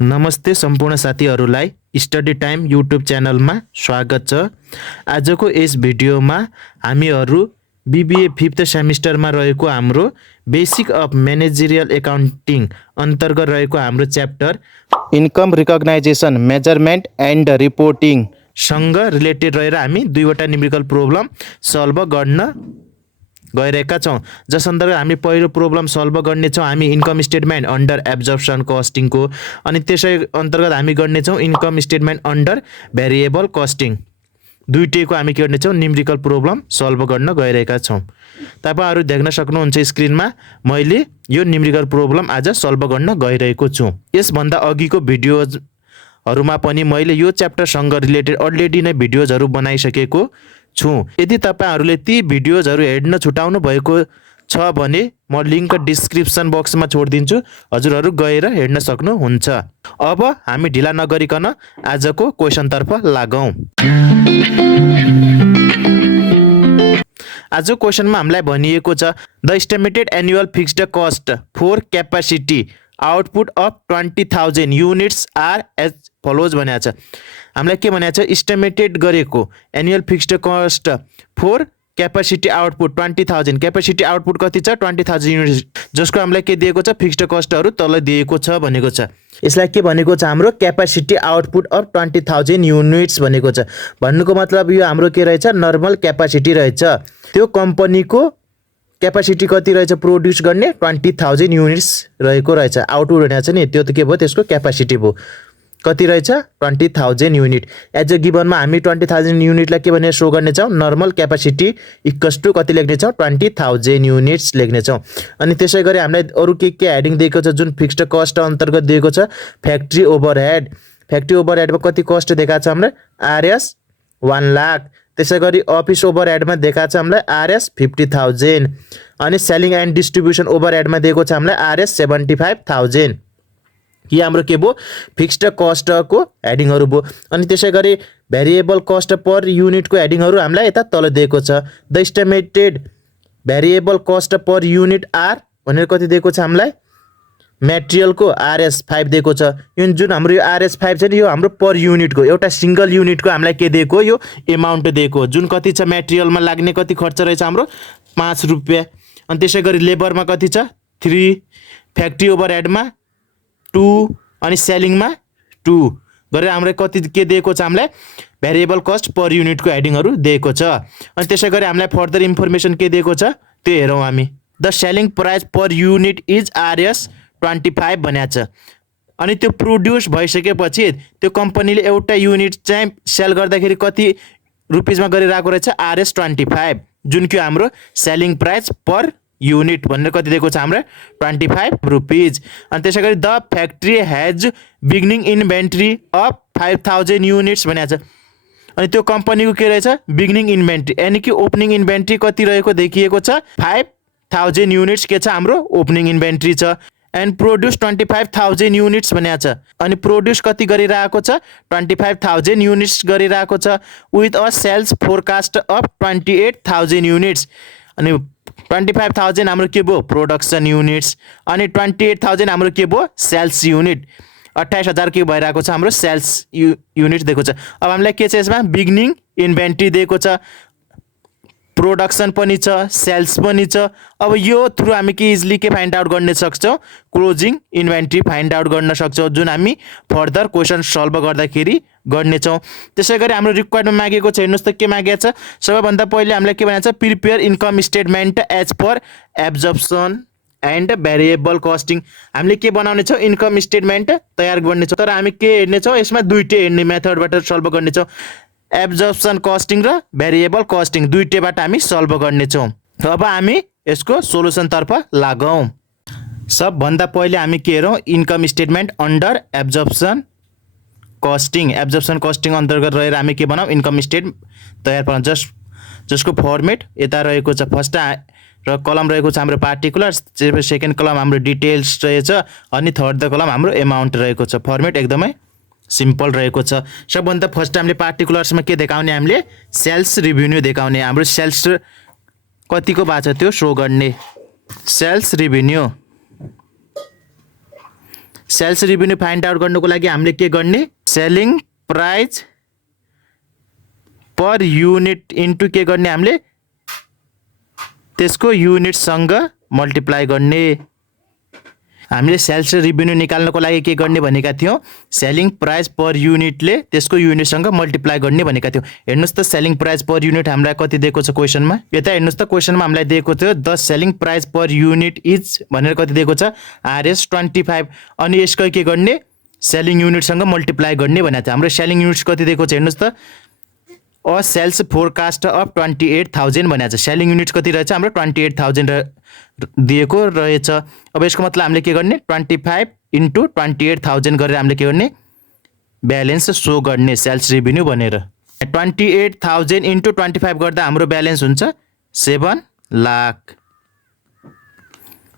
नमस्ते सम्पूर्ण साथीहरूलाई स्टडी टाइम युट्युब च्यानलमा स्वागत छ। आजको यस भिडियोमा हामीहरू बीबीए 5th सेमिस्टरमा रहेको हाम्रो बेसिक अफ म्यानेजरियल एकाउन्टिङ अन्तर्गत रहेको हाम्रो chapter income recognition measurement and reporting सँग रिलेटेड रहेर हामी दुईवटा न्युमेरिकल प्रब्लम सल्भ गर्न गइरहेका छौँ। जस अन्तर्गत हामी पहिलो प्रब्लम सल्भ गर्नेछौँ हामी इन्कम स्टेटमेन्ट अन्डर एब्जर्प्सन कस्टिङको, अनि त्यसै अन्तर्गत हामी गर्नेछौँ income statement under variable costing. दुईटैको हामी के गर्नेछौँ न्युमेरिकल प्रब्लम सल्भ गर्न गइरहेका छौँ। तपाईहरु देख्न सक्नुहुन्छ स्क्रिनमा मैले यो न्युमेरिकल प्रब्लम आज सल्भ गर्न गइरहेको छु। यसभन्दा अघिको भिडियोजहरुमा पनि मैले यो च्याप्टरसँग रिलेटेड अलरेडी नै भिडियोजहरु बनाइसकेको छु। यदि तपाईहरुले ती भिडियोजहरु हेर्न छुटाउनु भएको छ भने म लिंक डिस्क्रिप्सन बक्समा छोडिदिन्छु, हजुरहरु गएर हेर्न सक्नुहुन्छ। अब हामी ढिला नगरिकन आजको क्वेशन तर्फ लागौं। आजको क्वेशनमा हामीलाई भनिएको छ the estimated annual fixed cost for capacity output of 20,000 units are as follows भनेको छ। हामीलाई के भनेको छ एस्टिमेटेड गरेको annual fixed cost for capacity output 20,000, capacity output कति छ 20,000 युनिट्स, जसको हामीलाई के दिएको छ फिक्स्ड कस्टहरु तल दिएको छ भनेको छ। यसलाई के भनेको छ हाम्रो क्यापासिटी आउटपुट अफ 20,000 युनिट्स भनेको छ। भन्नुको मतलब यो हाम्रो के रहेछ नर्मल क्यापासिटी रहेछ। त्यो कम्पनीको क्यापासिटी कति रहेछ प्रोड्युस गर्ने 20,000 युनिट्स रहेको रहेछ। आउटपुट भनेको छ नि त्यो त के भयो त्यसको क्यापासिटी भयो। कति रहेछ 20,000 युनिट। एज अ गिभनमा हामी 20,000 युनिटलाई के भनेर शो गर्ने छौं नर्मल क्यापासिटी इक्वल्स टु कति लेख्ने छौं 20,000 युनिट्स लेख्ने छौं। अनि त्यसैगरी हामीलाई अरु के हेडिङ दिएको छ जुन फिक्स्ड कस्ट अन्तर्गत दिएको छ फ्याक्ट्री ओभरहेड। फ्याक्ट्री ओभरहेडमा कति कस्ट देखाएको छ हामीलाई आरएस 1 लाख। त्यसैगरी अफिस ओभरहेडमा देखाएको छ हामीलाई आरएस 50,000 अनि सेलिङ एन्ड डिस्ट्रिब्युसन ओभरहेडमा दिएको छ हामीलाई आरएस 75,000। कि हाम्रो के भयो फिक्स्ड कस्टको हेडिङहरु भयो। अनि त्यसैगरी भेरिएबल कस्ट पर युनिटको हेडिङहरु हामीलाई यता तल दिएको छ। The estimated variable cost per unit are भनेर कति दिएको छ हामीलाई मटेरियलको आरएस 5 दिएको छ। यो जुन हाम्रो यो आरएस 5 छ नि यो हाम्रो पर युनिटको एउटा सिंगल युनिटको हामीलाई के दिएको यो अमाउन्ट दिएको जुन कति छ मटेरियलमा लाग्ने कति खर्च रहेछ हाम्रो 5 रुपैयाँ। अनि त्यसैगरी लेबरमा कति छ 3, फ्याक्ट्री ओभरहेडमा 2 अनि सेलिङमा 2 गरेर हाम्रो कति के दिएको छ हामीलाई भेरिएबल कस्ट पर युनिटको हेडिङहरु दिएको छ। अनि त्यसैगरी हामीलाई फर्दर इन्फर्मेसन के दिएको छ त्यो हेरौं हामी। The selling price per unit is RS 25 भनेको छ। अनि त्यो प्रोड्युस भइसकेपछि त्यो कम्पनीले एउटा युनिट चाहिँ सेल गर्दाखेरि कति रुपीजमा गरिरहेको रहेछ आरएस 25 जुन कि हाम्रो सेलिङ प्राइस पर युनिट भनेर कति दिएको छ हाम्रो 25 रुपीज। अनि त्यसैगरी the factory has beginning inventory of 5,000 units भनेको छ। अनि त्यो कम्पनीको के रहेछ बिगिनिङ इन्भेन्टरी यानी कि ओपनिङ इन्भेन्टरी कति रहेको देखिएको छ 5,000 युनिट्स के छ हाम्रो ओपनिङ इन्भेन्टरी छ। एन्ड प्रोड्युस 25,000 युनिट्स भनेको छ। अनि प्रोड्युस कति गरिरहेको छ 25,000 युनिट्स गरिरहेको छ with a sales forecast of 28,000 units. अनि 25,000 हाम्रो के भयो प्रोडक्सन युनिट्स अनि 28,000 हाम्रो के भयो सेल्स युनिट 28,000 के भइरहेको छ हाम्रो सेल्स युनिट दिएको छ। अब हामीलाई के छ यसमा बिगिनिङ इन्भेन्टरी दिएको छ, प्रोडक्सन पनि छ, सेल्स पनि छ। अब यो थ्रु हामी के इजिली के फाइन्ड आउट गर्न सक्छौं क्लोजिङ इन्भेन्टरी फाइन्ड आउट गर्न सक्छौं जुन हामी फर्दर क्वेशन सल्भ गर्दाखेरि गर्ने छौं। त्यसैगरी हाम्रो रिक्वायर्डमा मागेको छ हेर्नुस् त के मागेको छ सबैभन्दा पहिले हामीलाई के भनेको छ prepare income statement as per absorption and variable costing. हामीले के बनाउने छौं इन्कम स्टेटमेन्ट तयार गर्ने छौं। तर हामी के हेर्ने छौं यसमा दुईटै हेर्ने मेथडबाट सल्भ गर्ने छौं एब्जर्प्सन कस्टिङ र भेरिएबल कस्टिङ दुईटैबाट हामी सल्भ गर्ने छौं। अब हामी यसको सोलुसन तर्फ लागौं। सबभन्दा पहिले हामी के हेरौं income statement under absorption costing. Absorption costing अन्तर्गत रहेर हामी के बनाऊ इन्कम स्टेटमेन्ट तयार पार्न जसको फर्मेट यता रहेको छ फर्स्ट र कलम रहेको छ हाम्रो पार्टिकुलर्स, सेकेन्ड कलम हाम्रो डिटेल्स रहेछ अनि थर्ड कलम हाम्रो अमाउन्ट रहेको छ। फर्मेट एकदमै सिम्पल रहेको छ। सबभन्दा फर्स्ट हामीले पार्टिकुलर्समा के देखाउने हामीले सेल्स रेभिन्यू देखाउने। हाम्रो सेल्स कतिको भएको छ त्यो शो गर्ने sales revenue. Sales revenue find out गर्नुको लागि हामीले के गर्ने selling price per unit into के गर्ने हामीले त्यसको युनिटसँग मल्टिप्लाई गर्ने हामीले सेल्स रेभिन्यू निकाल्नको लागि के गर्ने भनेका थियौं सेलिङ प्राइस पर युनिटले त्यसको युनिटसँग मल्टिप्लाई गर्ने भनेका थियौं हेर्नुस् त सेलिङ प्राइस पर युनिट हामीलाई कति दिएको छ क्वेशनमा यता हेर्नुस् त क्वेशनमा हामीलाई दिएको थियो the selling price per unit is भनेर कति दिएको छ आरएस 25 अनि यसको के गर्ने सेलिङ युनिटसँग मल्टिप्लाई गर्ने भनेको थियो हाम्रो सेलिङ युनिट्स कति दिएको छ हेर्नुस् त अ सेल्स फोरकास्ट अफ 28,000 भनेको छ सेलिङ युनिट्स कति रहेछ हाम्रो 28,000 दिएको रहेछ अब यसको मतलब हामीले के गर्ने 25 इन्टु 28,000 गरेर हामीले के गर्ने ब्यालेन्स सो गर्ने सेल्स रेभिन्यू भनेर 28,000 इन्टु 25 गर्दा हाम्रो ब्यालेन्स हुन्छ 7 लाख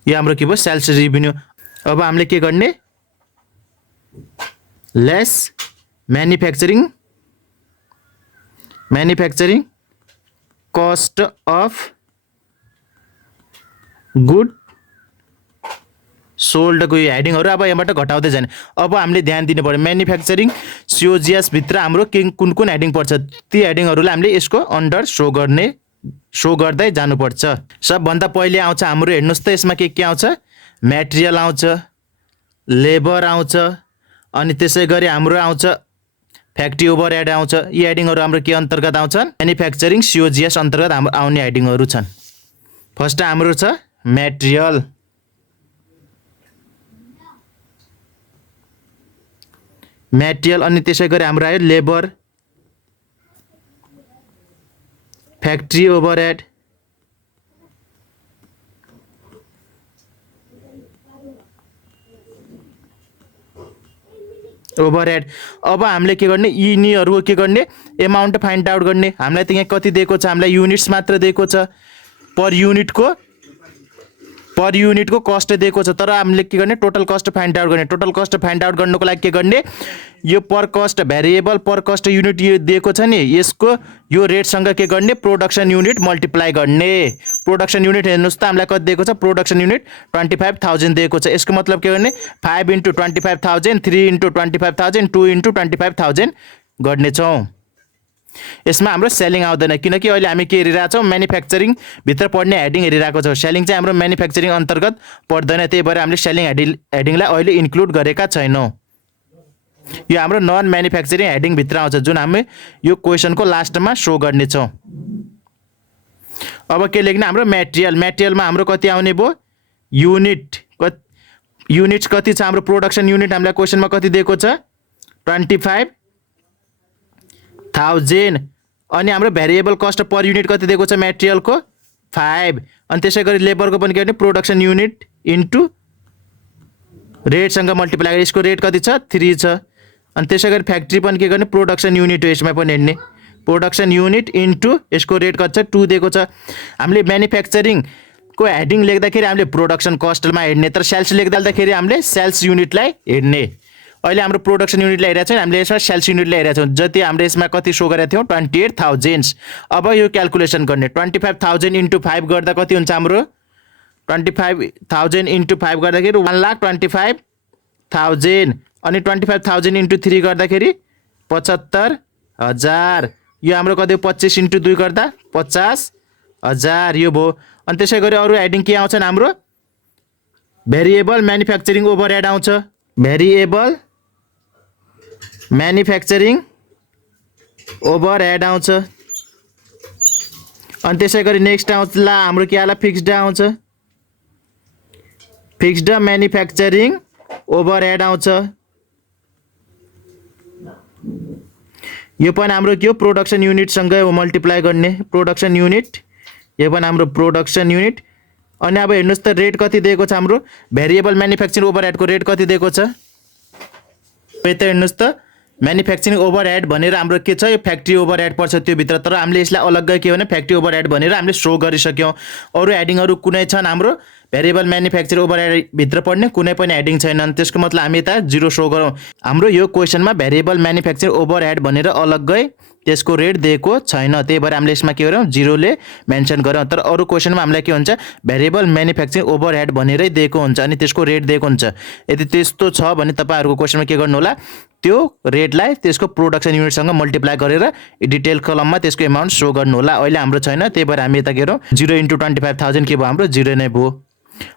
यो हाम्रो के भयो सेल्स रेभिन्यू अब हामीले के गर्ने lace manufacturing cost of good sold को हेडिङहरु अब यहाँबाट घटाउँदै जाने अब हामीले ध्यान दिनु पर्यो मैन्युफैक्चरिंग सीओजीएस भित्र हाम्रो कुन कुन हेडिङ पर्छ ती हेडिङहरुलाई हामीले यसको अन्डर शो गर्दै जानु पर्छ सबभन्दा पहिले आउँछ हाम्रो हेर्नुस् त यसमा के आउँछ मटेरियल आउँछ लेबर आउँछ अनि त्यसैगरी हाम्रो आउँछ फ्याक्ट्री ओभरहेड आउँछ यी हेडिङहरु हाम्रो के अन्तर्गत आउँछन् मैन्युफैक्चरिंग सीओजीएस अन्तर्गत हाम्रो आउने हेडिङहरु छन् फर्स्ट हाम्रो छ मटेरियल अनि त्यसैगरी हाम्रो आयो लेबर फ्याक्ट्री ओभरहेड अब हामीले के गर्ने यिनीहरुको के गर्ने अमाउन्ट फाइन्ड आउट गर्ने हामीलाई त यहाँ कति दिएको छ हामीलाई युनिट्स मात्र दिएको छ पर युनिटको कस्ट दिएको छ तर हामीले के गर्ने टोटल कस्ट फाइन्ड आउट गर्ने टोटल कस्ट फाइन्ड आउट गर्नको लागि के गर्ने यो पर कस्ट भेरिएबल पर कस्ट युनिट यो दिएको छ नि यसको यो रेट सँग के गर्ने प्रोडक्सन युनिट मल्टिप्लाई गर्ने प्रोडक्सन युनिट हेर्नुस् त हामीलाई कति दिएको छ प्रोडक्सन युनिट 25,000 दिएको छ यसको मतलब के गर्ने 5 इन्टु 25,000 3 इन्टु 25,000 2 इन्टु 25,000 गर्ने छौं यसमा हाम्रो सेलिङ आउँदैन किनकि अहिले हामी के हेरिरहेका छौं म्यानुफ्याक्चरिङ भित्र पर्ने हेडिङ हेरिरहेको छौं सेलिङ चाहिँ हाम्रो म्यानुफ्याक्चरिङ अन्तर्गत पर्दैन त्यही भएर हामीले सेलिङ हेडिङलाई अहिले इन्क्लुड गरेका छैनौं यो हाम्रो नन म्यानुफ्याक्चरिङ हेडिङ भित्र आउँछ जुन हामी यो क्वेशनको लास्टमा शो गर्ने छौं अब के लेख्ने हाम्रो मटेरियलमा हाम्रो कति आउने भो युनिट्स कति छ हाम्रो प्रोडक्सन युनिट हामीलाई क्वेशनमा कति दिएको छ 25,000 अनि हाम्रो भेरिएबल कस्ट पर युनिट कति दिएको छ मटेरियलको 5 अनि त्यसैगरी लेबरको पनि के गर्ने प्रोडक्सन युनिट इन्टु रेट सँग मल्टिप्लाई गरे यसको रेट कति छ 3 छ अनि त्यसैगरी फ्याक्ट्री पनि के गर्ने प्रोडक्सन युनिट हो यसमा पनि हेर्ने प्रोडक्सन युनिट इन्टु यसको रेट कति छ 2 दिएको छ हामीले म्यानुफ्याक्चरिङ को हेडिङ लेख्दाखेरि हामीले प्रोडक्सन कस्टमा हेर्ने तर सेल्स लेख्दाखेरि हामीले सेल्स युनिटलाई हेर्ने अहिले हाम्रो प्रोडक्सन युनिटलाई हेरेका छौं हामीले यसमा सेल्स युनिटलाई हेरेका छौं जति हामीले यसमा कति शो गरेका थियौं 28,000 अब यो क्याल्कुलेसन गर्ने 25,000 इन्टु 5 गर्दा कति हुन्छ हाम्रो 25,000 इन्टु 5 गर्दाखेरि 1,25,000 अनि 25,000 इन्टु 3 गर्दाखेरि 75,000 यो हाम्रो कति 25 इन्टु 2 गर्दा 50,000 यो भयो अनि त्यसैगरी अरु हेडिङ के आउँछन् हाम्रो भेरिएबल म्यानुफ्याक्चरिङ ओभरहेड आउँछ भेरिएबल म्यानुफ्याक्चरिङ ओभरहेड आउँछ अनि त्यसैगरी नेक्स्ट आउँछ ला हाम्रो के आला फिक्स्ड आउँछ फिक्स्ड म्यानुफ्याक्चरिङ ओभरहेड आउँछ यो पनि हाम्रो के हो प्रोडक्सन युनिट सँगै हो मल्टिप्लाई गर्ने प्रोडक्सन युनिट यो पनि हाम्रो प्रोडक्सन युनिट अनि अब हेर्नुस् त रेट कति दिएको छ हाम्रो भेरिएबल म्यानुफ्याक्चरिङ ओभरहेडको रेट कति दिएको छ यता हेर्नुस् त म्यानुफ्याक्चरिङ ओभरहेड भनेर हाम्रो के छ यो फ्याक्ट्री ओभरहेड पर्छ त्यो भित्र तर हामीले यसलाई अलग्गै के भने फ्याक्ट्री ओभरहेड भनेर हामीले शो गरिसक्यौं अरु हेडिङहरु कुनै छन् हाम्रो भेरिएबल म्यानुफ्याक्चरिङ ओभरहेड भित्र पर्ने कुनै पनि हेडिङ छैनन् त्यसको मतलब हामी यता 0 शो गरौँ हाम्रो यो क्वेशनमा भेरिएबल म्यानुफ्याक्चरिङ ओभरहेड भनेर अलग्गै त्यसको रेट दिएको छैन, त्यही भएर हामीले यसमा के गर्यौँ, जिरोले मेन्सन गर्यौँ। तर अरू क्वेसनमा हामीलाई के हुन्छ, भेरिएबल म्यानुफ्याक्चरिङ ओभरहेड भनेरै दिएको हुन्छ अनि त्यसको रेट दिएको हुन्छ। यदि त्यस्तो छ भने तपाईँहरूको क्वेसनमा के गर्नु होला, त्यो रेटलाई त्यसको प्रोडक्सन युनिटसँग मल्टिप्लाई गरेर डिटेल कलममा त्यसको एमाउन्ट सो गर्नु होला। अहिले हाम्रो छैन, त्यही भएर हामी यता के गरौँ, 0 × 25,000 के भयो, हाम्रो 0 नै भयो।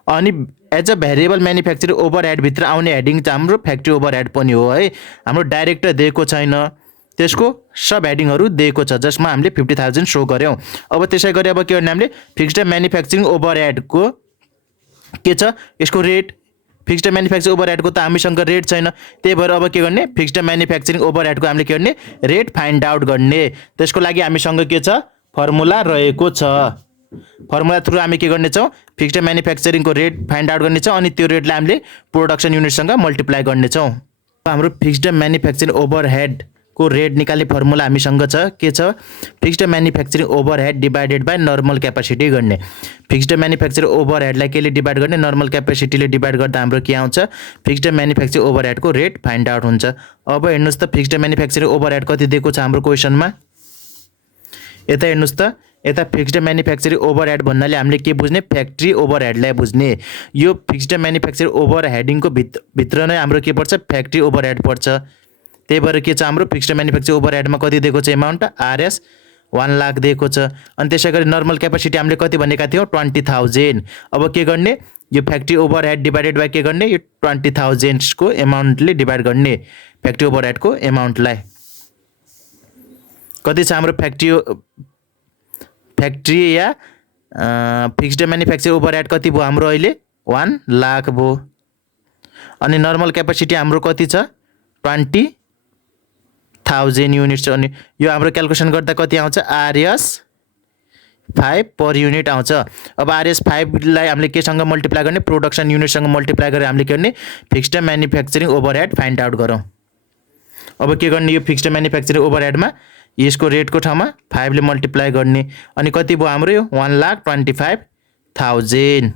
अनि एज अ भेरिएबल म्यानुफ्याक्चरिङ ओभरहेडभित्र आउने हेडिङ चाहिँ हाम्रो फ्याक्ट्री ओभरहेड पनि हो है। हाम्रो डाइरेक्ट दिएको छैन, त्यसको सब हेडिङहरू दिएको छ जसमा हामीले 50,000 सो गऱ्यौँ। अब त्यसै गरी अब के गर्ने, हामीले फिक्स्ड म्यानुफ्याक्चरिङ ओभरहेडको के छ, यसको रेट, फिक्स्ड म्यानुफ्याक्चरिङ ओभरहेडको त हामीसँग रेट छैन, त्यही भएर अब के गर्ने, फिक्स्ड म्यानुफ्याक्चरिङ ओभरहेडको हामीले के गर्ने, रेट फाइन्ड आउट गर्ने। त्यसको लागि हामीसँग के छ, फर्मुला रहेको छ। फर्मुला थ्रु हामी के गर्नेछौँ, फिक्स्ड म्यानुफ्याक्चरिङको रेट फाइन्ड आउट गर्नेछौँ अनि त्यो रेटलाई हामीले प्रोडक्सन युनिटसँग मल्टिप्लाई गर्नेछौँ। हाम्रो फिक्स्ड म्यानुफ्याक्चरिङ ओभरहेडको रेट निकाल्ने फर्मुला हामीसँग छ, के छ, fixed manufacturing overhead divided by normal capacity गर्ने। फिक्स्ड म्यानुफ्याक्चरिङ ओभरहेडलाई केले डिभाइड गर्ने, नर्मल क्यापासिटीले डिभाइड गर्दा हाम्रो के आउँछ, फिक्स्ड म्यानुफ्याक्चरिङ ओभरहेडको रेट फाइन्ड आउट हुन्छ। अब हेर्नुहोस् त, फिक्स्ड म्यानुफ्याक्चरिङ ओभरहेड कति दिएको छ हाम्रो क्वेसनमा, यता हेर्नुहोस् त, यता फिक्स्ड म्यानुफ्याक्चरिङ ओभरहेड भन्नाले हामीले के बुझ्ने, फ्याक्ट्री ओभरहेडलाई बुझ्ने। यो फिक्स्ड म्यानुफ्याक्चरिङ ओभरहेडिङको भित्र नै हाम्रो के पर्छ, फ्याक्ट्री ओभरहेड पर्छ। त्यही भएर के छ, हाम्रो फिक्स्ड म्यानुफ्याक्चरिङ ओभरहेडमा कति दिएको छ एमाउन्ट, RS 1 लाख दिएको छ। अनि त्यसै गरी नर्मल क्यापासिटी हामीले कति भनेका थियौँ, 20,000। अब के गर्ने, यो फ्याक्ट्री ओभरहेड डिभाइडेड बाई के गर्ने, यो 20,000 को एमाउन्टले डिभाइड गर्ने फ्याक्ट्री ओभरहेडको एमाउन्टलाई। कति छ हाम्रो फ्याक्ट्री या फिक्स्ड म्यानुफ्याक्चरिङ ओभरहेड कति भयो हाम्रो अहिले, 1 लाख भयो। अनि नर्मल क्यापासिटी हाम्रो कति छ, 20,000 युनिट्स। अनि यो हाम्रो क्यालकुलेसन गर्दा कति आउँछ, RS 5 पर युनिट आउँछ। अब RS 5 लाई हामीले केसँग मल्टिप्लाई गर्ने, प्रोडक्सन युनिटसँग मल्टिप्लाई गरेर हामीले के गर्ने, fixed manufacturing overhead find out गरौँ। अब के गर्ने, यो फिक्स्ड म्यानुफ्याक्चरिङ ओभरहेडमा यसको रेटको ठाउँमा 5 ले मल्टिप्लाई गर्ने अनि कति भयो हाम्रो यो 1,25,000।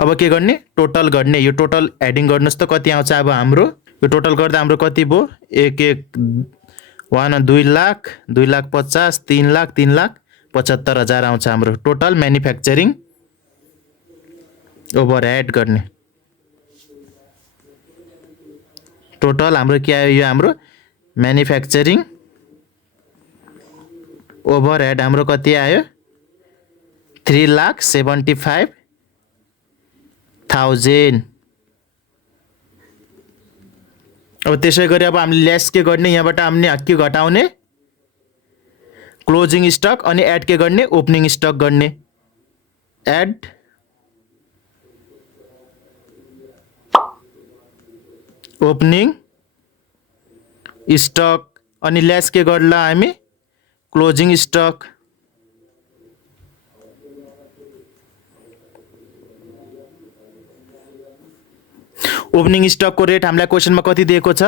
अब के गर्ने, टोटल गर्ने, यो टोटल एडिङ गर्नुहोस् त कति आउँछ। अब हाम्रो यो टोटल गर्दा हाम्रो कति भयो, 2 लाख 2,50,000 3 लाख 3,75,000 आउँछ हाम्रो टोटल म्यानुफ्याक्चरिङ ओभरहेड गर्ने। टोटल हाम्रो के आयो, यो हाम्रो म्यानुफ्याक्चरिङ ओभरहेड हाम्रो कति आयो, 3,75,000। अब त्यसै गरी अब हामीले लेस के गर्ने, यहाँबाट हामीले के घटाउने, क्लोजिङ स्टक अनि एड के गर्ने, ओपनिङ स्टक गर्ने। एड ओपनिङ स्टक अनि लेस के गर्ला हामी, क्लोजिङ स्टक। ओपनिङ स्टकको रेट हामीलाई क्वेसनमा कति दिएको छ,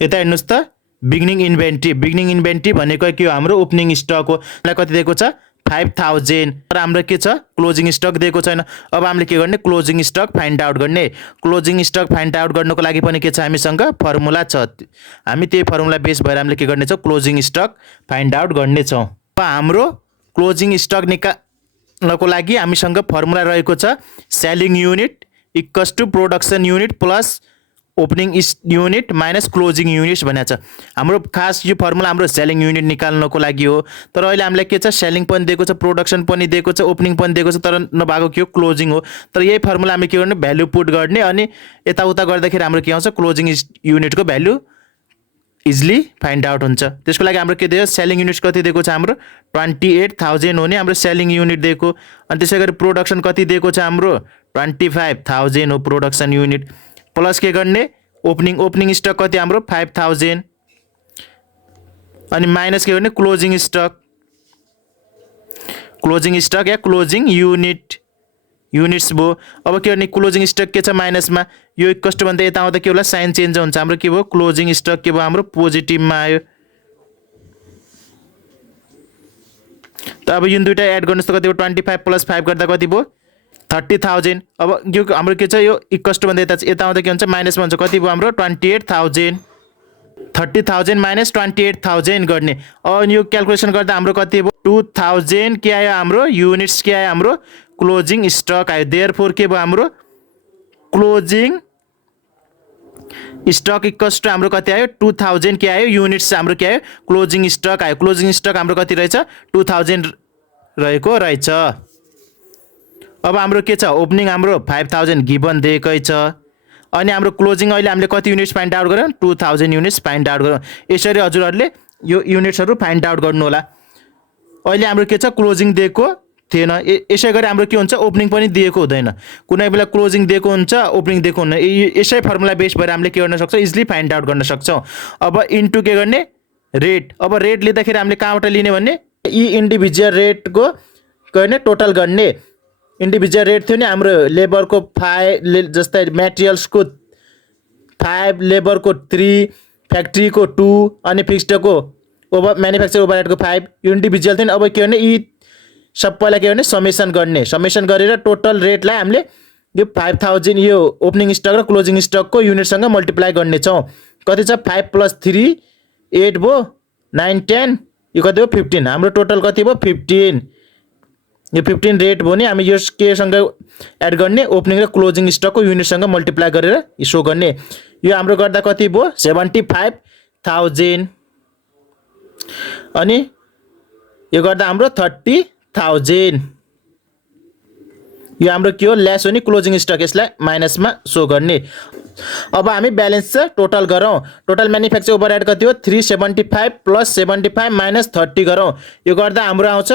यता हेर्नुहोस् त, बिगिनिङ इन्भेन्ट्री। बिगिनिङ इन्भेन्ट्री भनेको के हो, हाम्रो ओपनिङ स्टक हो। हामीलाई कति दिएको छ, 5,000। तर हाम्रो के छ, क्लोजिङ स्टक दिएको छैन। अब हामीले के गर्ने, क्लोजिङ स्टक फाइन्ड आउट गर्ने। क्लोजिङ स्टक फाइन्ड आउट गर्नको लागि पनि के छ, हामीसँग फर्मुला छ। हामी त्यही फर्मुला बेस भएर हामीले के गर्नेछौँ, क्लोजिङ स्टक फाइन्ड आउट गर्नेछौँ। अब हाम्रो क्लोजिङ स्टक निकाल्नको लागि हामीसँग फर्मुला रहेको छ, selling unit equals to production unit plus opening unit minus closing units भनेको छ। हाम्रो खास यो फर्मुला हाम्रो सेलिङ युनिट निकाल्नको लागि हो। तर अहिले हामीलाई के छ, सेलिङ पनि दिएको छ, प्रोडक्सन पनि दिएको छ, ओपनिङ पनि दिएको छ, तर नभएको के हो, क्लोजिङ हो। तर यही फर्मुला हामी के गर्ने, भ्यालु पुट गर्ने अनि यताउता गर्दाखेरि हाम्रो के आउँछ, क्लोजिङ युनिटको भ्यालु इजिली फाइन्ड आउट हुन्छ। त्यसको लागि हाम्रो के दियो, सेलिङ युनिट्स कति दिएको छ हाम्रो, 28,000 हो नि हाम्रो सेलिङ युनिट दिएको। अनि त्यसै गरी प्रोडक्सन कति दिएको छ हाम्रो, 25,000 हो प्रोडक्सन युनिट। प्लस के गर्ने, ओपनिङ स्टक कति हाम्रो 5,000 अनि माइनस के गर्ने, क्लोजिङ स्टक या क्लोजिङ युनिट्स भयो। अब के गर्ने, क्लोजिङ स्टक के छ माइनसमा, यो इक्वल्स टु भन्दा यता आउँदा के होला, साइन चेन्ज हुन्छ। हाम्रो के भयो, क्लोजिङ स्टक के भयो हाम्रो पोजिटिभमा आयो। त अब यो दुईटा एड गर्नुहोस् त कति भयो, 25 + 5 गर्दा कति भयो, 30,000। अब यो हाम्रो के छ, यो इक्वल्स टु भन्दा यता आउँदा के हुन्छ, माइनसमा हुन्छ। कति भयो हाम्रो 28,000। 30,000 माइनस 28,000 गर्ने। अनि यो क्याल्कुलेसन गर्दा हाम्रो कति भयो 2000 के आयो हाम्रो युनिट्स के आयो हाम्रो क्लोजिङ स्टक आयो। देयरफोर के भयो हाम्रो क्लोजिङ स्टक इक्वल्स टु हाम्रो कति आयो 2000 के आयो युनिट्स हाम्रो के आयो क्लोजिङ स्टक आयो। क्लोजिङ स्टक हाम्रो कति रहेछ 2000 रहेको रहेछ। अब हाम्रो के छ ओपनिङ हाम्रो 5000 गिभन दिएकै छ अनि हाम्रो क्लोजिङ अहिले हामीले कति युनिट्स फाइन्ड आउट गर्यौं 2000 युनिट्स फाइन्ड आउट गर्यौं। यसरी हजुरहरुले यो युनिट्सहरु फाइन्ड आउट गर्नु होला। अहिले हाम्रो के छ क्लोजिङ दिएको थिएन, यसै गरी हाम्रो के हुन्छ ओपनिङ पनि दिएको हुँदैन। कुनै बेला क्लोजिङ दिएको हुन्छ ओपनिङ दिएको हुन्न। यसै फर्मुला बेस भएर हामीले के गर्न सक्छौं इजिली फाइन्ड आउट गर्न सक्छौं। अब इन्टु के गर्ने रेट। अब रेट लिँदाखेरि हामीले कहाँबाट लिने भन्ने यी इन्डिभिजुअल रेटको गर्ने टोटल गर्ने। इन्डिभिजुअल रेट थियो नि हाम्रो लेबरको 5 जस्तै मटेरियल्सको 5 लेबरको 3 फ्याक्ट्रीको 2 अनि फिक्स्डको ओभर म्यानुफ्याक्चर ओभरहेडको 5 इन्डिभिजुअल थियो नि। अब के गर्ने यी सबैलाई के गर्ने समेसन गर्ने। समेसन गरेर टोटल रेटलाई हामीले यो 5000 यो ओपनिङ स्टक र क्लोजिङ स्टकको युनिटसँग मल्टिप्लाई गर्ने छौं। कति छ 5 + 3 8 भयो 9 10 यो कति भयो 15। हाम्रो टोटल कति भयो 15। यो 15 रेट भयो नि हामी यो के सँग एड गर्ने ओपनिङ र क्लोजिङ स्टकको युनिटसँग मल्टिप्लाई गरेर सो गर्ने। यो हाम्रो गर्दा कति भयो 75000 अनि यो गर्दा हाम्रो 30000। यो हाम्रो के हो लेस हो नि क्लोजिङ स्टक, यसलाई माइनसमा सो गर्ने। अब हामी ब्यालेन्स टोटल गरौँ। टोटल म्यानुफ्याक्चर ओभरहेड कति हो 375 + 75 - 30 गरौँ। यो गर्दा हाम्रो आउँछ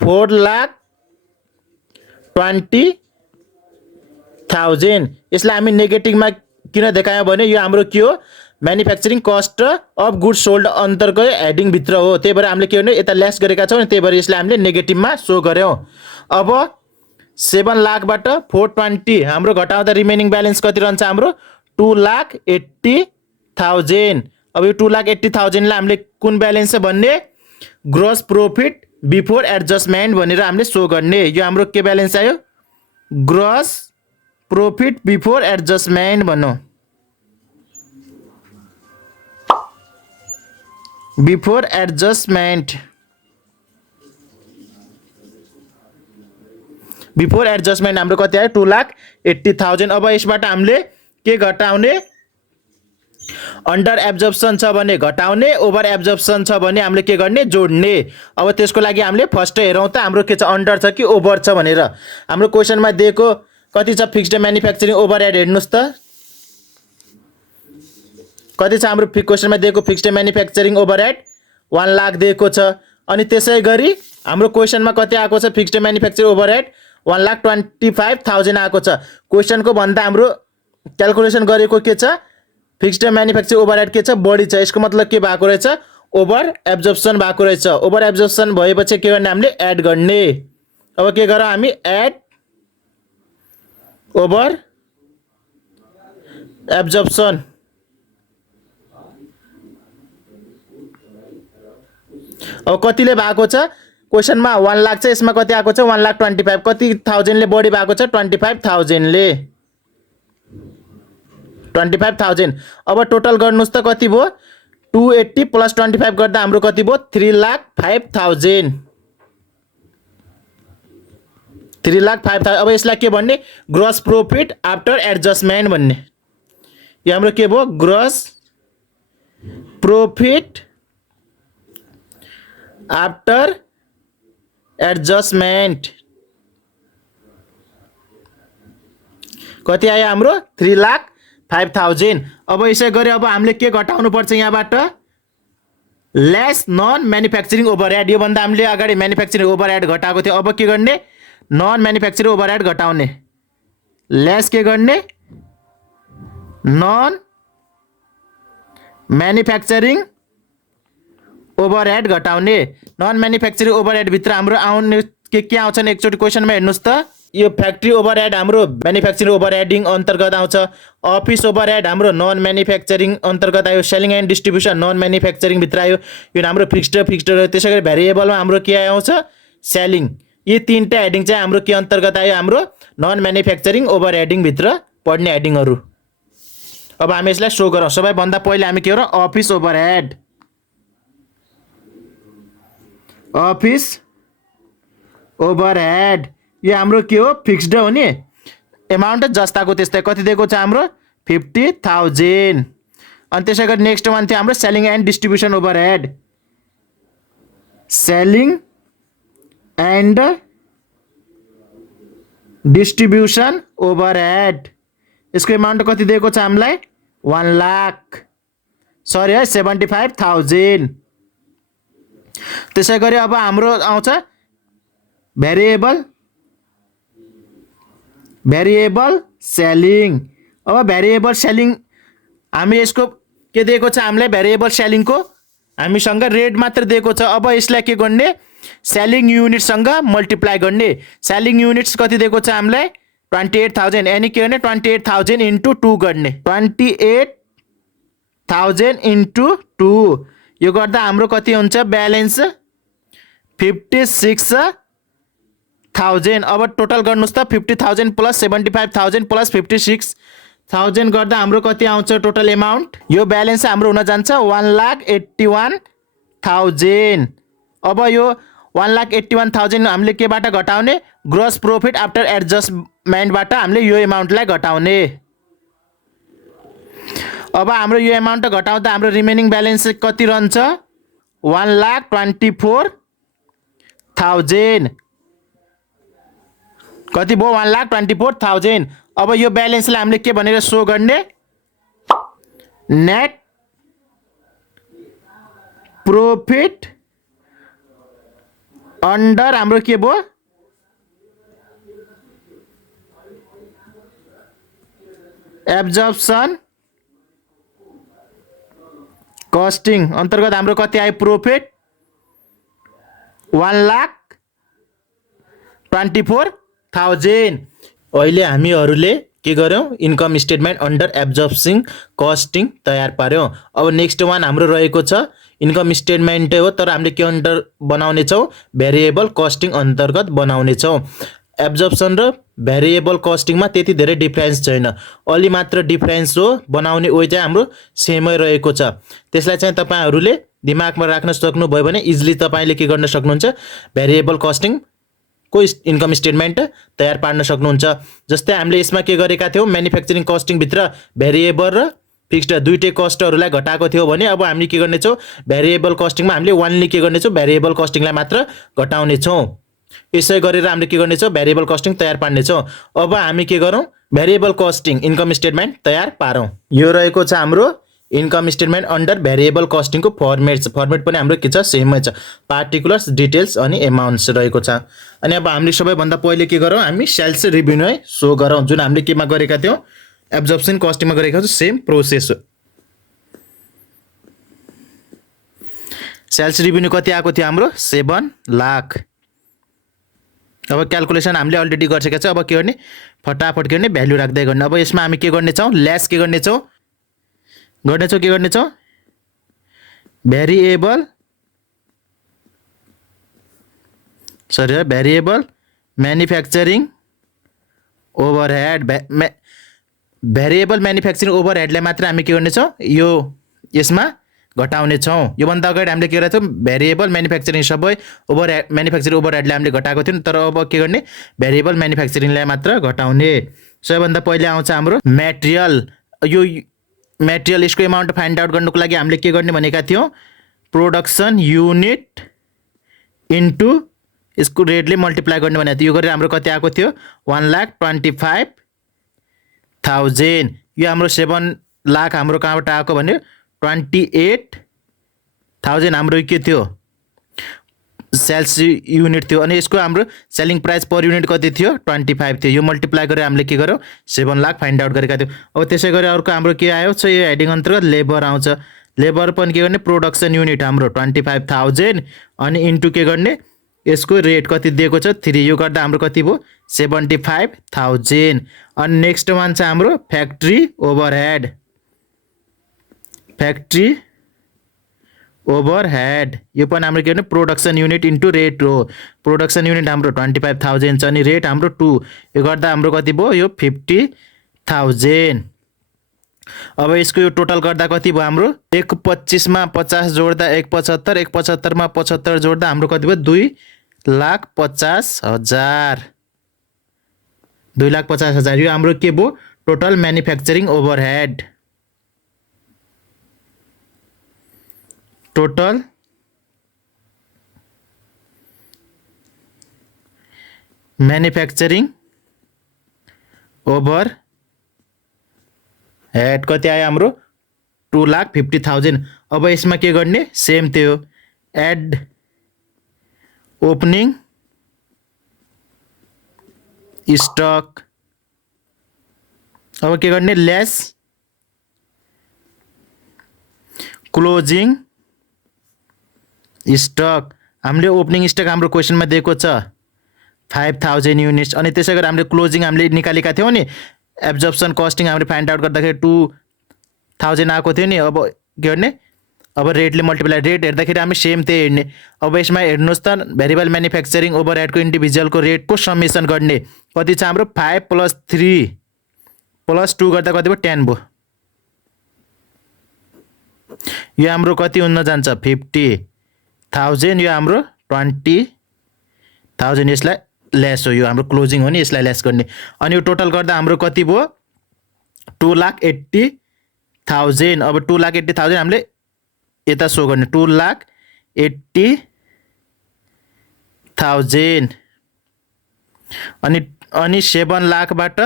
4,20,000। यसलाई हामी नेगेटिभमा किन देखायौं भने यो हाम्रो के हो manufacturing cost of goods sold अन्तरको हेडिङ भित्र हो। त्यही भएर हामीले के गर्ने यता लेस गरेका छौं, त्यही भएर यसलाई हामीले नेगेटिभमा सो गर्यौं। अब 7 लाखबाट 420 हाम्रो घटाउँदा रिमेनिङ ब्यालेन्स कति रहन्छ हाम्रो 2,80,000। अब यो 2,80,000 लाई हामीले कुन ब्यालेन्स छ भन्ने ग्रोस प्रॉफिट बिफोर एडजस्टमेन्ट भनेर हामीले सो गर्ने। यो हाम्रो के ब्यालेन्स आयो ग्रोस प्रॉफिट बिफोर एडजस्टमेन्ट भन्नु। बिफोर एडजस्टमेन्ट हाम्रो कति आयो 2,80,000। अब यसबाट हामीले के घटाउने अन्डर एब्जर्प्सन छ भने घटाउने, ओभर एब्जर्प्सन छ भने हामीले के गर्ने जोड्ने। अब त्यसको लागि हामीले फर्स्ट हेरौं त हाम्रो के छ अन्डर छ कि ओभर छ भनेर। हाम्रो क्वेशनमा दिएको कति छ फिक्स्ड म्यानुफ्याक्चरिङ ओभरहेड हेर्नुस् त कति छ हाम्रो क्वेशनमा दिएको फिक्स्ड म्यानुफ्याक्चरिङ ओभरहेड 1 लाख दिएको छ। अनि त्यसै गरी हाम्रो क्वेशनमा कति आएको छ फिक्स्ड म्यानुफ्याक्चरिङ ओभरहेड 1,25,000 आएको छ। क्वेशनको भन्दा हाम्रो क्याल्कुलेसन गरेको के छ फिक्स्ड म्यानुफ्याक्चरिङ ओभरहेड के छ बढी छ। यसको मतलब के भएको रहेछ ओभर एब्जर्प्सन भएको रहेछ। ओभर एब्जर्प्सन भएपछि के गर्ने हामीले एड गर्ने। अब के गरौँ हामी एड ओभर एब्जर्प्सन। अब कतिले भएको छ क्वेशनमा 1 लाख छ, यसमा कति आएको छ 1,25,000 कति थाउजन्डले बढी भएको छ 25,000 ले 25,000। अब टोटल गर्नुस् त कति भयो 280 + 25 गर्दा हाम्रो कति भयो 3,05,000 3,05,000। अब यसलाई के भन्ने ग्रोस प्रॉफिट आफ्टर एडजस्टमेन्ट भन्ने। यो हाम्रो के भयो ग्रोस प्रॉफिट आफ्टर एडजस्टमेन्ट कति आयो हाम्रो 3,05,000। अब यसै गरी अब हामीले के घटाउनु पर्छ यहाँबाट लेस नन म्यानुफ्याक्चरिङ ओभरहेड। यो भन्दा हामीले अगाडि म्यानुफ्याक्चरिङ ओभरहेड घटाएको थियो। अब के गर्ने नन म्यानुफ्याक्चरिङ ओभरहेड घटाउने। लेस के गर्ने नन म्यानुफ्याक्चरिङ ओभरहेड घटाउने। नन म्यानुफ्याक्चरिङ ओभरहेड भित्र हाम्रो आउने के आउँछ नि एकचोटि क्वेशनमा हेर्नुस् त। यो फ्याक्ट्री ओभरहेड हाम्रो म्यानुफ्याक्चरिङ ओभरहेडिङ अन्तर्गत आउँछ। अफिस ओभरहेड हाम्रो नन म्यानुफ्याक्चरिङ अन्तर्गत आयो। Selling and distribution non manufacturing भित्र आयो। यो हाम्रो फिक्स्ड त्यसै गरी भेरिएबलमा हाम्रो के आउँछ सेलिङ। यी तीनटा हेडिङ चाहिँ हाम्रो के अन्तर्गत आयो हाम्रो नन म्यानुफ्याक्चरिङ ओभरहेडिङ भित्र पढ्ने हेडिङहरु। अब हामी यसलाई सो गरौँ। सबैभन्दा पहिले हामी के गरौँ, अफिस ओभरहेड, अफिस ओभरहेड यो हाम्रो के हो, फिक्स्ड हो नि, एमाउन्ट जस्ताको त्यस्तै। कति दिएको छ हाम्रो, 50,000। अनि त्यसै गरी नेक्स्ट वान थियो हाम्रो selling and distribution overhead, selling and distribution overhead, यसको एमाउन्ट कति दिएको छ हामीलाई, 1 लाख, सरी है 75,000। त्यसै गरी अब हाम्रो आउँछ भेरिएबल सेलिङ। अब भेरिएबल सेलिङ हामी यसको के दिएको छ हामीलाई, भेरिएबल सेलिङको हामीसँग रेट मात्र दिएको छ। अब यसलाई के गर्ने, सेलिङ युनिटसँग मल्टिप्लाई गर्ने। सेलिङ युनिट्स कति दिएको छ हामीलाई, 28,000, यानी के गर्ने 28,000 इन्टु 2 गर्ने, 28,000 इन्टु 2, यो गर्दा हाम्रो कति हुन्छ ब्यालेन्स, 56,000। अब टोटल गर्नुहोस् त, 50,000 प्लस 75,000 प्लस 56,000 गर्दा हाम्रो कति आउँछ टोटल एमाउन्ट, यो ब्यालेन्स हाम्रो हुन जान्छ 1,81,000। अब यो 1,81,000 हामीले केबाट घटाउने, ग्रोस प्रॉफिट आफ्टर एडजस्टमेन्टबाट हामीले यो एमाउन्टलाई घटाउने। अब हाम्रो यो एमाउन्ट घटाउँदा हाम्रो रिमेनिङ ब्यालेन्स कति रहन्छ, 1,24,000। कति भयो, 1,24,000। अब यो ब्यालेन्सलाई हामीले के भनेर सो गर्ने, नेट प्रॉफिट अन्डर हाम्रो के भयो, एब्जर्प्सन कस्टिङ अन्तर्गत हाम्रो कति आयो, प्रॉफिट 1,24,000। अहिले हामीहरूले के गर्यौँ, income statement under absorption costing तयार पार्यौँ। अब नेक्स्ट वान हाम्रो रहेको छ इन्कम स्टेटमेन्टै हो, तर हामीले के अन्डर बनाउने छौँ, भेरिएबल कस्टिङ अन्तर्गत बनाउने छौँ। एब्जर्प्सन र भेरिएबल कस्टिङमा त्यति धेरै डिफरेन्स छैन, अलि मात्र डिफरेन्स हो, बनाउने वे चाहिँ हाम्रो सेमै रहेको छ। त्यसलाई चाहिँ तपाईहरूले दिमागमा राख्न सक्नुभयो भने इजिली तपाईँले के गर्न सक्नुहुन्छ, भेरिएबल कस्टिङको इन्कम स्टेटमेन्ट तयार पार्न सक्नुहुन्छ। जस्तै हामीले यसमा के गरेका थियौँ, म्यानुफ्याक्चरिङ कस्टिङभित्र भेरिएबल र फिक्स्ड दुईटै कस्टहरूलाई घटाएको थियो भने अब हामीले के गर्नेछौँ, भेरिएबल कस्टिङमा हामीले ओन्ली के गर्नेछौँ, भेरिएबल कस्टिङलाई मात्र घटाउनेछौँ। यसै गरेर हामीले के गर्नेछौँ, भेरिएबल कस्टिङ तयार पार्नेछौँ। अब हामी के गरौँ, भेरिएबल कस्टिङ इन्कम स्टेटमेन्ट तयार पारौँ। यो रहेको छ हाम्रो इन्कम स्टेटमेन्ट अन्डर भेरिएबल कस्टिङको फर्मेट पनि हाम्रो के छ, सेमै छ, पार्टिकुलर्स, डिटेल्स अनि एमाउन्ट्स रहेको छ। अनि अब हामीले सबैभन्दा पहिले के गरौँ, हामी सेल्स रिभेन्यू सो गरौँ, जुन हामीले केमा गरेका थियौँ, एब्जर्प्सन कस्टिङमा गरेका थियौँ, सेम प्रोसेस हो। सेल्स रिभेन्यू कति आएको थियो हाम्रो, 7 लाख। अब क्यालकुलेसन हामीले अलरेडी गरिसकेका छौँ। अब के गर्ने, फटाफट के गर्ने, भ्यालु राख्दै गर्ने। अब यसमा हामी के गर्नेछौँ, लेस के गर्नेछौँ, के गर्नेछौँ, variable manufacturing overhead, variable manufacturing ओभरहेडलाई मात्र हामी के गर्नेछौँ, यो यसमा घटाउनेछौँ। योभन्दा अगाडि हामीले के गरेका थियौँ, भेरिएबल म्यानुफ्याक्चरिङ सबै म्यानुफ्याक्चरिङ ओभरहेडलाई हामीले घटाएको थियौँ, तर अब के गर्ने, भेरिएबल म्यानुफ्याक्चरिङलाई मात्र घटाउने। सबैभन्दा पहिले आउँछ हाम्रो मेटेरियल। यो मेटेरियल, यसको एमाउन्ट फाइन्ड आउट गर्नुको लागि हामीले के गर्ने भनेका थियौँ, प्रोडक्सन युनिट इन्टु यसको रेटले मल्टिप्लाई गर्ने भनेको थियो। यो गरेर हाम्रो कति आएको थियो, 1,25,000। यो हाम्रो 7 लाख हाम्रो कहाँबाट आएको भने 28,000 हाम्रो के थियो, सेल्स युनिट थियो। अनि यसको हाम्रो सेलिङ प्राइस पर युनिट कति थियो, 25 थियो। यो मल्टिप्लाई गरेर हामीले के गर्यौँ, 7 लाख फाइन्ड आउट गरेका थियौँ। अब त्यसै गरी अर्को हाम्रो के आयो, यो हेडिङ अन्तर्गत लेबर आउँछ। लेबर पनि के गर्ने, प्रोडक्सन युनिट हाम्रो 25,000 अनि इन्टु के गर्ने, यसको रेट कति दिएको छ, 3। यो गर्दा हाम्रो कति भयो, 75,000। अनि नेक्स्ट वान छ हाम्रो फ्याक्ट्री ओभरहेड, यो पनि हाम्रो के भने प्रोडक्सन युनिट इन्टु रेट हो। प्रोडक्सन युनिट हाम्रो 25,000 छ अनि रेट हाम्रो 2। यो गर्दा हाम्रो कति भयो, यो 50,000। अब यसको यो टोटल गर्दा कति भयो हाम्रो 125 मा 50 जोड्दा 175, 175 मा 75 जोड्दा हाम्रो कति भयो 2,50,000, 2,50,000। यो हाम्रो के भयो total manufacturing overhead, total manufacturing over head कति आयो हाम्रो 2,50,000। अब यसमा के गर्ने सेम त्यो एड ओपनिङ स्टक, अब के गर्ने लेस क्लोजिङ स्टक। हामीले ओपनिङ स्टक हाम्रो क्वेसनमा दिएको छ 5,000 युनिट्स, अनि त्यसै गरी हामीले क्लोजिङ हामीले निकालेका थियौँ नि, एब्जर्प्सन कस्टिङ हामीले फाइन्ड आउट गर्दाखेरि 2,000 आएको थियो नि। अब के गर्ने अब रेटले मल्टिप्लाई, रेट हेर्दाखेरि हामी सेम त्यही हेर्ने। अब यसमा हेर्नुहोस् त भेरिएबल म्यानुफ्याक्चरिङ ओभरहेडको इन्डिभिजुअलको रेटको समेसन गर्ने कति छ हाम्रो 5 + 3 + 2 गर्दा कति भयो 10 भयो। यो हाम्रो कति हुन जान्छ 50,000, यो हाम्रो 20,000, यसलाई लेस हो, यो हाम्रो क्लोजिङ हो नि, यसलाई लेस गर्ने। अनि यो टोटल गर्दा हाम्रो कति भयो 2,80,000। अब 2,80,000 हामीले यता सो गर्ने 2,80,000 अनि 7 लाखबाट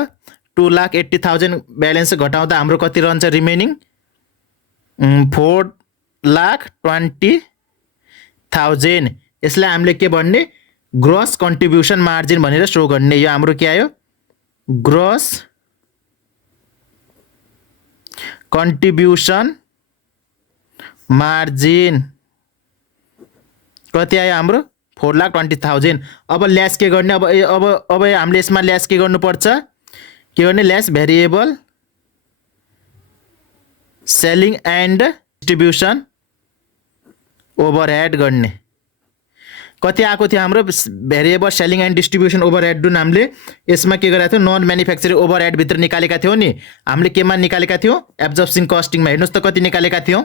2,80,000 ब्यालेन्स घटाउँदा हाम्रो कति रहन्छ रिमेनिङ 4,20,000। यसलाई हामीले के भन्ने ग्रोस कन्ट्रिब्युसन मार्जिन भनेर सो गर्ने। यो हाम्रो के आयो ग्रोस कन्ट्रिब्युसन मार्जिन कति आयो हाम्रो 4,20,000। अब लेस के गर्ने अब अब अब हामीले यसमा लेस के गर्नुपर्छ, के गर्ने less variable selling and distribution overhead गर्ने। कति आएको थियो हाम्रो variable selling and distribution overhead जुन हामीले यसमा के गरेका थियौँ नन म्यानुफ्याक्चरिङ ओभरहेड भित्र निकालेका थियौँ नि, हामीले केमा निकालेका थियौँ एब्जर्प्सन कस्टिङमा। हेर्नुहोस् त कति निकालेका थियौँ,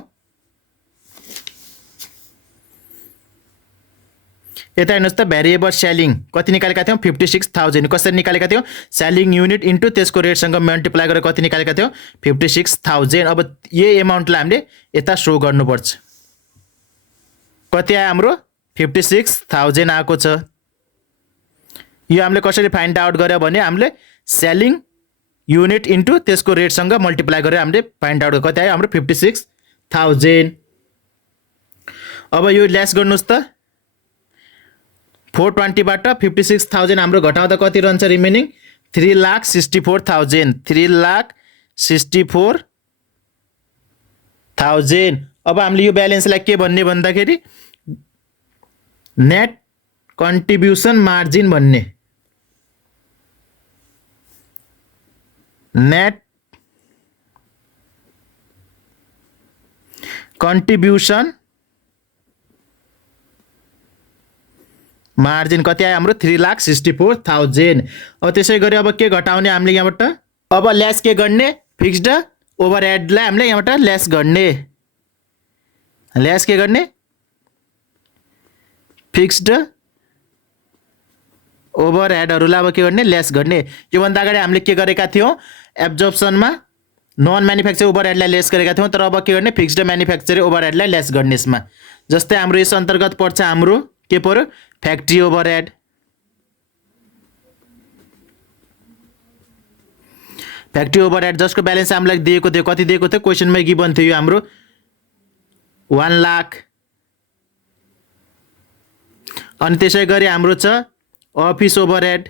यता हेर्नुहोस् त भेरिएबल सेलिङ कति निकालेका थियौँ 56,000। कसरी निकालेका थियौँ सेलिङ युनिट इन्टु त्यसको रेटसँग मल्टिप्लाई गरेर कति निकालेका थियौँ 56,000। अब यही एमाउन्टलाई हामीले यता सो गर्नुपर्छ। कति आयो हाम्रो 56,000 आएको छ। यो हामीले कसरी फाइन्ड आउट गर्यो भने हामीले सेलिङ युनिट इन्टु त्यसको रेटसँग मल्टिप्लाई गरेर हामीले फाइन्ड आउट कति आयो हाम्रो 56,000। अब यो लेस गर्नुहोस् त 420 बाट 56,000 हाम्रो घटाउँदा कति रहन्छ रिमेनिङ 3,64,000, 3,64,000। अब हामीले यो ब्यालेन्सलाई के भन्ने भन्दाखेरि नेट कन्ट्रिब्युसन मार्जिन भन्ने, नेट कन्ट्रिब्युसन मार्जिन कति आयो हाम्रो 3,64,000। अब त्यसै गरी अब के घटाउने हामीले यहाँबाट, अब लेस के गर्ने फिक्स्ड ओभरहेडलाई हामीले यहाँबाट लेस गर्ने, लेस के गर्ने फिक्स्ड ओभरहेडहरूलाई अब के गर्ने लेस गर्ने। योभन्दा अगाडि हामीले के गरेका थियौँ एब्जर्प्सनमा नन म्यानुफ्याक्चरिङ ओभरहेडलाई लेस गरेका थियौँ, तर अब के गर्ने फिक्स्ड म्यानुफ्याक्चरिङ ओभरहेडलाई लेस गर्ने यसमा। जस्तै हाम्रो यस अन्तर्गत पर्छ हाम्रो के पर्यो फ्याक्ट्री ओभरहेड, फ्याक्ट्री ओभरहेड जसको ब्यालेन्स हामीलाई दिएको थियो कति दिएको थियो क्वेसनमै गिभन थियो यो हाम्रो 1 लाख। अनि त्यसै गरी हाम्रो छ अफिस ओभरहेड,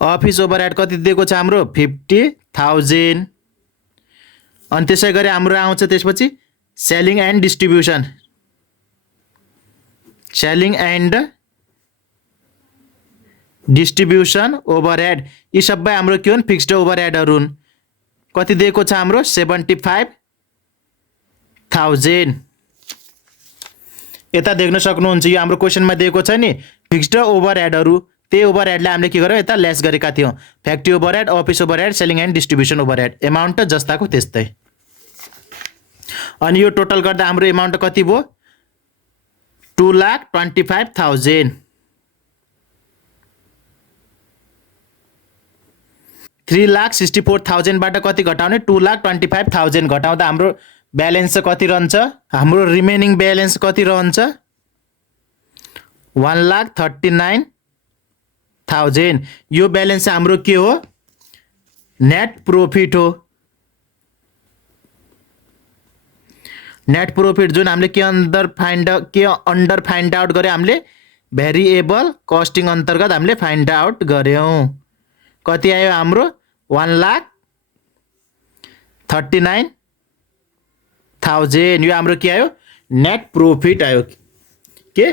अफिस ओभरहेड कति दिएको छ हाम्रो 50,000। अनि त्यसै गरी हाम्रो आउँछ त्यसपछि selling and distribution, selling and distribution overhead, यी सबै हाम्रो के हुन् फिक्स्ड ओभरहेडहरू हुन्। कति दिएको छ हाम्रो 75,000। यता देख्न सक्नुहुन्छ यो हाम्रो क्वेसनमा दिएको छ नि फिक्स्ड ओभरहेडहरू त्यही ओभरहेडलाई हामीले के गर्यौँ यता लेस गरेका थियौँ। Factory overhead, office overhead, selling and distribution overhead amount जस्ताको त्यस्तै। अनि यो टोटल गर्दा हाम्रो एमाउन्ट कति भयो? 2,25,000। 3,64,000 बाट कति घटाउने? 2,25,000 घटाउँदा हाम्रो ब्यालेन्स कति रहन्छ? हाम्रो रिमेनिङ ब्यालेन्स कति रहन्छ? 1,39,000। यो ब्यालेन्स हाम्रो के हो? नेट प्रॉफिट हो। नेट प्रॉफिट जुन हामीले के अंडर फाइन्ड आउट गरे? हामीले भेरिएबल कस्टिङ अन्तर्गत हामीले फाइन्ड आउट गर्यौं। कति आयो हाम्रो? 1,39,000। यो हाम्रो के आयो? नेट प्रॉफिट आयो। के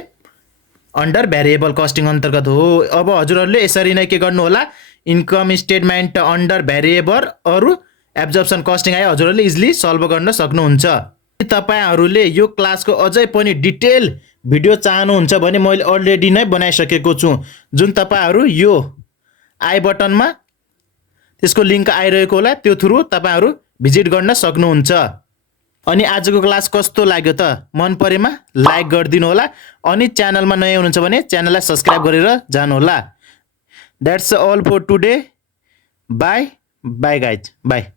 अंडर भेरिएबल कस्टिङ अन्तर्गत हो। अब हजुरहरूले यसरी नै के गर्नु होला? इन्कम स्टेटमेन्ट अंडर भेरिएबल अरु एब्जर्प्सन कस्टिङ आयो हजुरहरूले इजिली सल्भ गर्न सक्नुहुन्छ। तपाईहरुले यो क्लासको अझै पनि डिटेल भिडियो चाहनुहुन्छ भने मैले अलरेडी नै बनाइसकेको छु, जुन तपाईहरु यो आई बटनमा त्यसको लिंक आइरहेको होला, त्यो थ्रु तपाईहरु भिजिट गर्न सक्नुहुन्छ। अनि आजको क्लास कस्तो लाग्यो त? मन परेमा लाइक गरिदिनु होला, अनि च्यानलमा नयाँ हुनुहुन्छ भने च्यानललाई सब्स्क्राइब गरेर जानु होला। That's all for today. Bye guys. Bye.